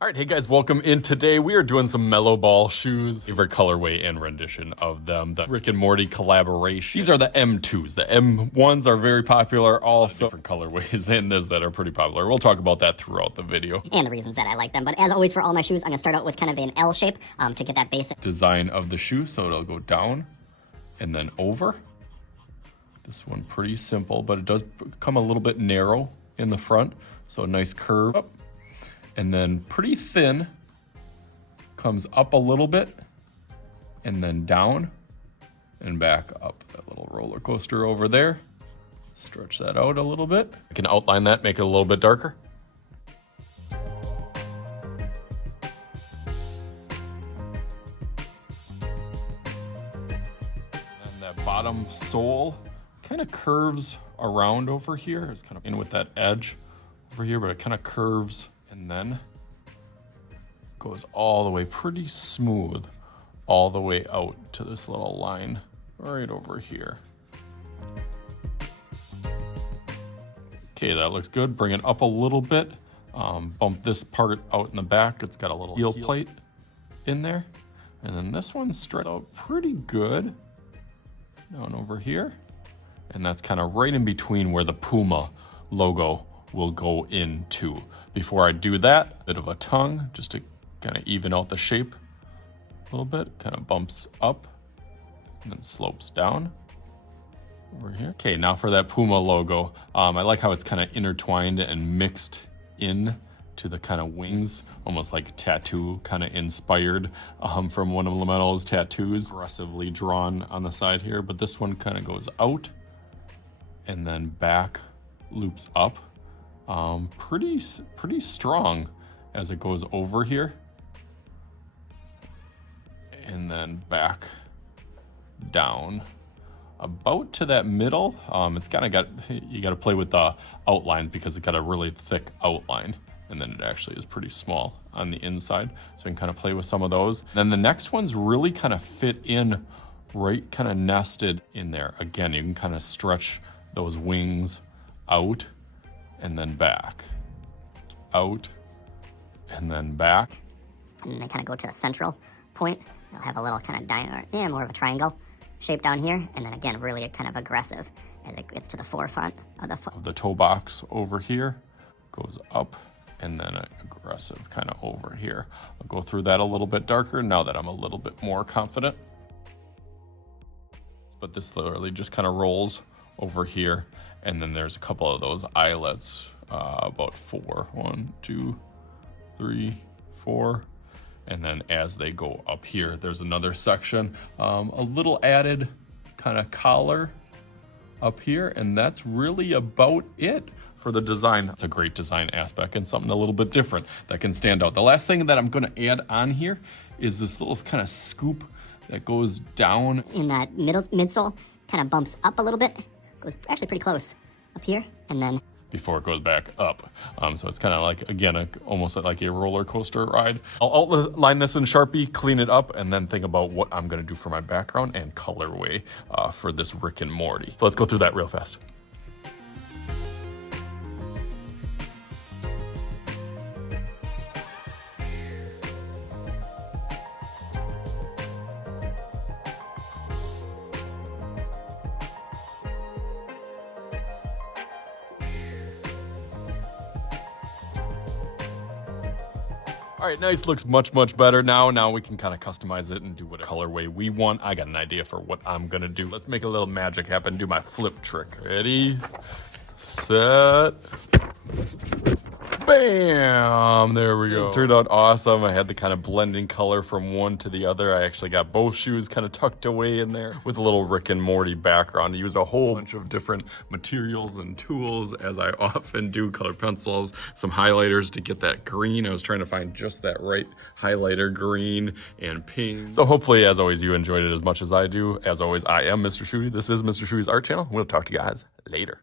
All right, hey guys, welcome in. Today we are doing some Melo ball shoes. Favorite colorway and rendition of them, the Rick and Morty collaboration. These are the M2s. The M1s are very popular, also different colorways in this that are pretty popular. We'll talk about that throughout the video. And the reasons that I like them. But as always for all my shoes, I'm gonna start out with kind of an L shape to get that basic Design of the shoe, so it'll go down and then over. This one pretty simple, but it does come a little bit narrow in the front, so a nice curve up. And then pretty thin, comes up a little bit, and then down and back up. That little roller coaster over there. Stretch that out a little bit. I can outline that, make it a little bit darker. And that bottom sole kind of curves around over here. It's kind of in with that edge over here, but it kind of curves and then goes all the way pretty smooth all the way out to this little line right over here. Okay, that looks good. Bring it up a little bit. Bump this part out in the back. It's got a little heel plate in there. And then this one stretches out pretty good down over here. And that's kind of right in between where the Puma logo will go into. Before I do that, a bit of a tongue just to kind of even out the shape a little bit. Kind of bumps up and then slopes down over here. Okay, now for that Puma logo. I like how it's kind of intertwined and mixed in to the kind of wings, almost like tattoo kind of inspired from one of LaMelo's tattoos. Aggressively drawn on the side here, but this one kind of goes out and then back loops up. Pretty strong as it goes over here and then back down about to that middle. It's kind of you got to play with the outline because it got a really thick outline, and then it actually is pretty small on the inside, so you can kind of play with some of those. Then the next ones really kind of fit in right kind of nested in there. Again, you can kind of stretch those wings out and then back, out, and then back. and they kind of go to a central point. They'll have a little kind of more of a triangle shape down here, and then again, really kind of aggressive as it gets to the forefront of the toe box over here, goes up, and then aggressive kind of over here. I'll go through that a little bit darker now that I'm a little bit more confident. But this literally just kind of rolls over here, and then there's a couple of those eyelets, about 4. 1, 2, 3, 4. And then as they go up here, there's another section, a little added kind of collar up here, and that's really about it for the design. It's a great design aspect and something a little bit different that can stand out. The last thing that I'm gonna add on here is this little kind of scoop that goes down. In that midsole, kind of bumps up a little bit, goes actually pretty close up here, and then before it goes back up. So it's kind of like, again, almost like a roller coaster ride. I'll outline this in Sharpie, clean it up, and then think about what I'm gonna do for my background and colorway for this Rick and Morty. So let's go through that real fast. All right, nice, looks much better now. Now we can kind of customize it and do what colorway we want. I got an idea for what I'm gonna do. Let's make a little magic happen, do my flip trick. Ready, set, bam, there we go. It turned out awesome. I had the kind of blending color from one to the other. I actually got both shoes kind of tucked away in there with a little Rick and Morty background. I used a whole bunch of different materials and tools, as I often do, color pencils, some highlighters to get that green. I was trying to find just that right highlighter green and pink. So hopefully, as always, you enjoyed it as much as I do. As always, I am Mr. Shooty. This is Mr. Shooty's Art Channel. We'll talk to you guys later.